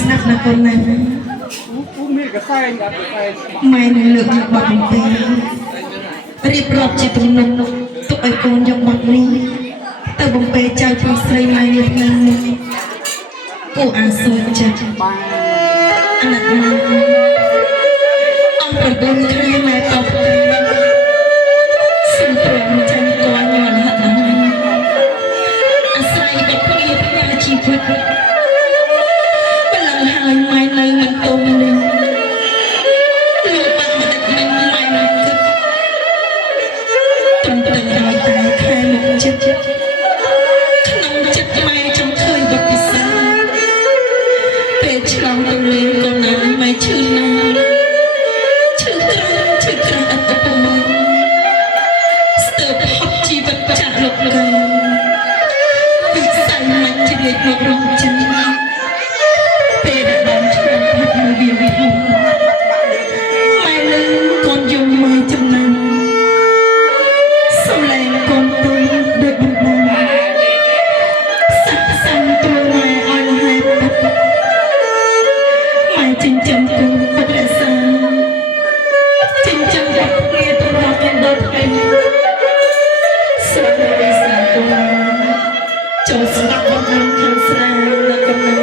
ស្នាប់ណាកូនណាម៉ែនឹងលើកយកបាត់បំពេរៀបរាប់ជាទំនុកទុកឲ្យកូនយកបាត់នេះទៅបំពេចៅពីស្រីម៉ែនេះថ្ងៃនេះគូអាសូរចិត្តអាណិតម៉ែអង្គប្រពន្ធថ្ងៃម៉ែតបសុំព្រមចាញ់កូនញ័រហត់ណាស់អាស្រ័យដល់ព្រាផ្ញើជីវិតហើយម៉ែនៅមិនទុំនេះលោកបានមិនដឹកមិនម៉ែនឹងគិតទំទឹងឲ្យតែខែមកចិត្តក្នុងចិត្តម៉ែចង់ឃើញបុព្វពិសាពេលឆ្លងទៅលេងកូនណាម៉ែឈឺណាស់ឈឺក្រាស់អត់ឧបមាស្ទើរផុតជីវិតចាស់លោកកែពិសាមិនជ្រាបមករងចិត្តពេលដែលបានឆ្លងផុតមួយវាវិហុម៉ែនឹងកូនយំម៉ែចំណាំសំឡេងកូនទូលដូចបំបំសាក់សាំទ្រង់ម៉ែឲ្យលហែបម៉ែចិញ្ចឹមកូនបរិសាចិញ្ចឹមបុព្វគ្នាទៅរកដល់ថ្ងៃនេះស្រស់វិសាកូនចូលស្ដាប់បំណងខាងស្រាលកូន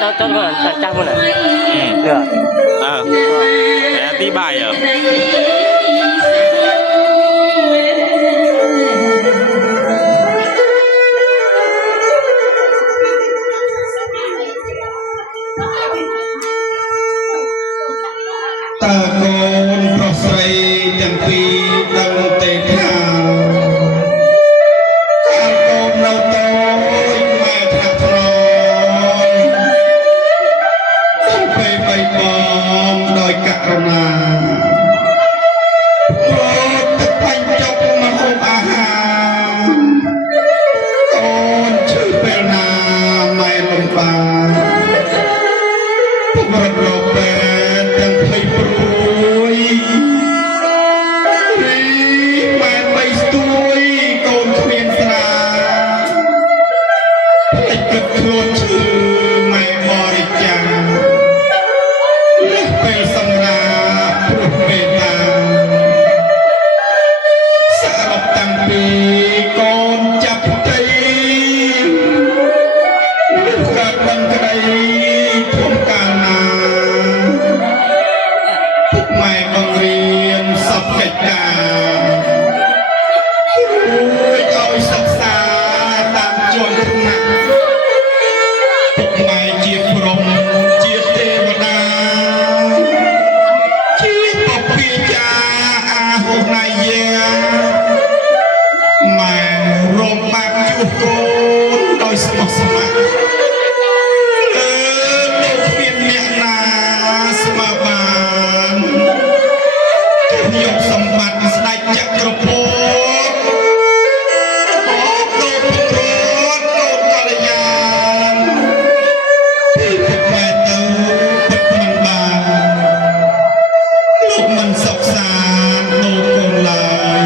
tao mà chắc luôn này được để tí bài à ta con prosray chẳng pi đăng tê thao ta con đâu tôi mẹ thật rồi không phải bay bom đòi cả na một thật bánh chọc mà không hà con chữ bè na mẹ lồng bà vật lộ bè đang thấy bối mẹ bay tuổi con khuyên ra lấy cực luôn chữ mẹ bò đi chàng lấy bay xong ra bụt về ta xa đọc tăng bì con chắp tay lúc gạt bằng cái đây không càng mẹ con riêng sắp cách cả ôi ôi sắp xa tạm chôn không nặng mẹ chia prom chia tê và đa chia bọc bia cha hôm nay mẹ rôm bạc chua con đôi sắp sắpយកសម្បត្តិស្ដេចចក្រពត្តិអូដូនរត់ដូនកល្យានពីពិតមែនទៅពិតមិនបានលោកមិនសុខសាន្តដូនកូនឡើយ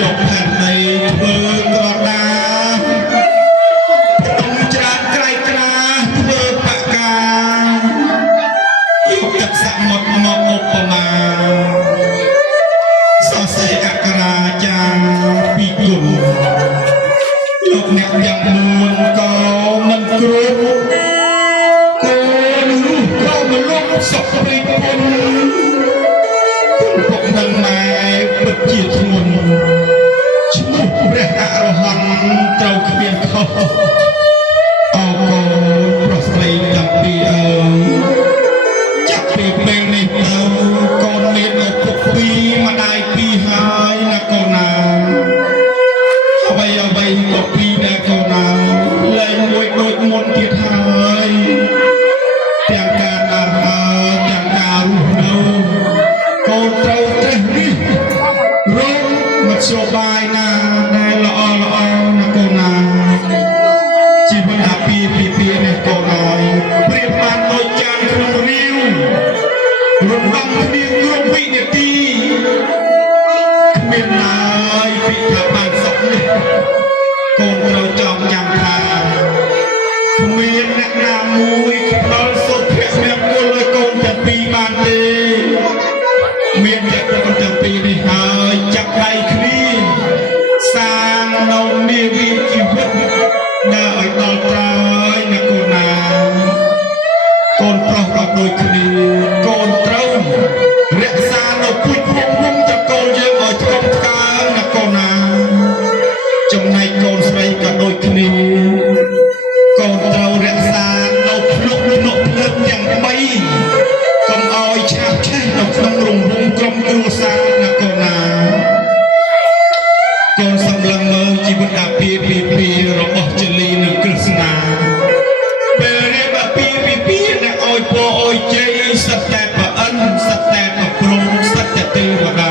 យកផែនដីធ្វើក្រដាភ្នំច្រើនក្រៃក្រាធ្វើបកាយកទឹកសមុទ្រមកឧបមាសរសេរអក្ខរាចារពីគុណលោកអ្នកយ៉ាងនួនក៏មិនគ្រប់កូនរូបក៏មិនលុបសុខពេកពុនពុកនឹងម៉ែពិតជាធ្ងន់ឈ្មោះព្រះអរហន្តត្រូវគ្មានខុសអរកូនប្រុសស្រីទាំងពីរអើយចាប់ពីពេលនេះទៅកូនមានឪពុកពីរម្ដាយពីរហើយណាកូនណាអ្វីអ្វីក៏ពីរដែរកូនណាលែងមួយដូចមុនទៀតហើយទាំងការដើរហើរទាំងការរស់នៅកូនត្រូវត្រេះនេះរកមធ្យោបាយណាដែលល្អល្អណាកូនណាជីវិតអាពីពីនេះកូនហើយព្រៀបបានដូចចានក្នុងរាវរំដំគ្នាគ្រប់វិនាទីគ្មានឡើយពីថាបានសុខនេះកូនត្រូវចងចាំថាគ្មានអ្នកណាមួយផ្ដល់សុភមង្គលឲ្យកូនទាំងពីរបានទេមានតែកូនទាំងពីរនេះហើយចាប់ដៃគ្នាសាងនៅនាវាជីវិតដើរឲ្យដល់ត្រើយណាកូនណាកូនប្រុសក៏ដូចគ្នាកូនត្រូវរក្សានៅពុជភពភូមិតកូនយើងឲ្យថ្កប់ថ្កើងណាកូនណាចំណែកកូនស្រីក៏ដូចគ្នាកូនត្រូវរក្សានៅភ្លុកភ្លុកទាំង3កុំឲ្យឆាបឆេះនៅក្នុងរង្វង់ក្រុមគ្រួសារណាកូនណាកូនសម្លឹងមើលជីវិតអាពាហ៍ពិពាហ៍របស់ជលីនិងក្រឹស្នាពេលរៀបអាពាហ៍ពិពាហ៍អ្នកឲ្យពរឲ្យជ័យសិតតែប្រអិនសិតតែប្រព្រំសិតតែទេវតា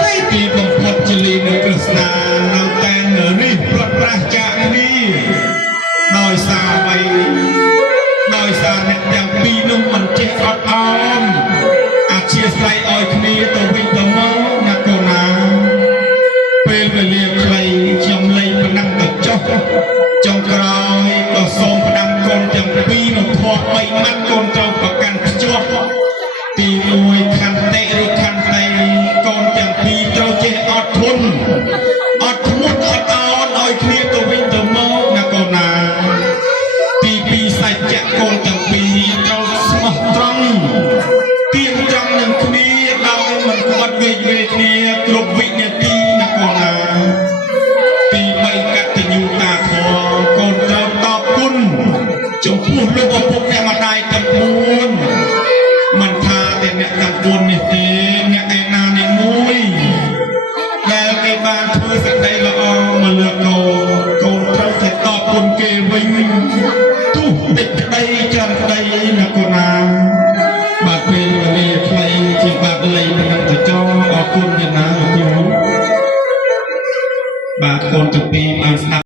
តែទីបំផុតជលីនិងក្រឹស្នានៅតែរិះព្រាត់ប្រាសចាកគ្នាដោយសារអ្វីដោយសារអ្នកទាំងពីរនោះមិនចេះអត់អោនអធិស្ឋានឲ្យគ្នាទៅវិញទៅមកណាកូនណាពេលវេលាខ្លីខ្ញុំលែងប៉ុណ្ណឹងទៅចុះចុងក្រោយក៏សូមផ្ដាំកូនទាំងពីរនោះធម៌3ម៉ាត់កូនត្រូវប្រកាន់ខ្ជាប់ ចំពោះលោកឪពុកអ្នកម្ដាយទាំង4មិនថាតែអ្នកទាំង4នេះទេអ្នកឯណានេះមួយដែលគេបានធ្វើសេចក្តីល្អមកលើកកូនត្រូវតែតបគុណគេវិញទោះតិចក្តីច្រើនក្តីណាកូនណាបាទពេលវេលាខ្លីជាបាទលៃប៉ុណ្ណឹងទៅចោអរគុណយ៉ាងណាលោកគ្រូបាទកូនទាំងពីរបានស្ដាប់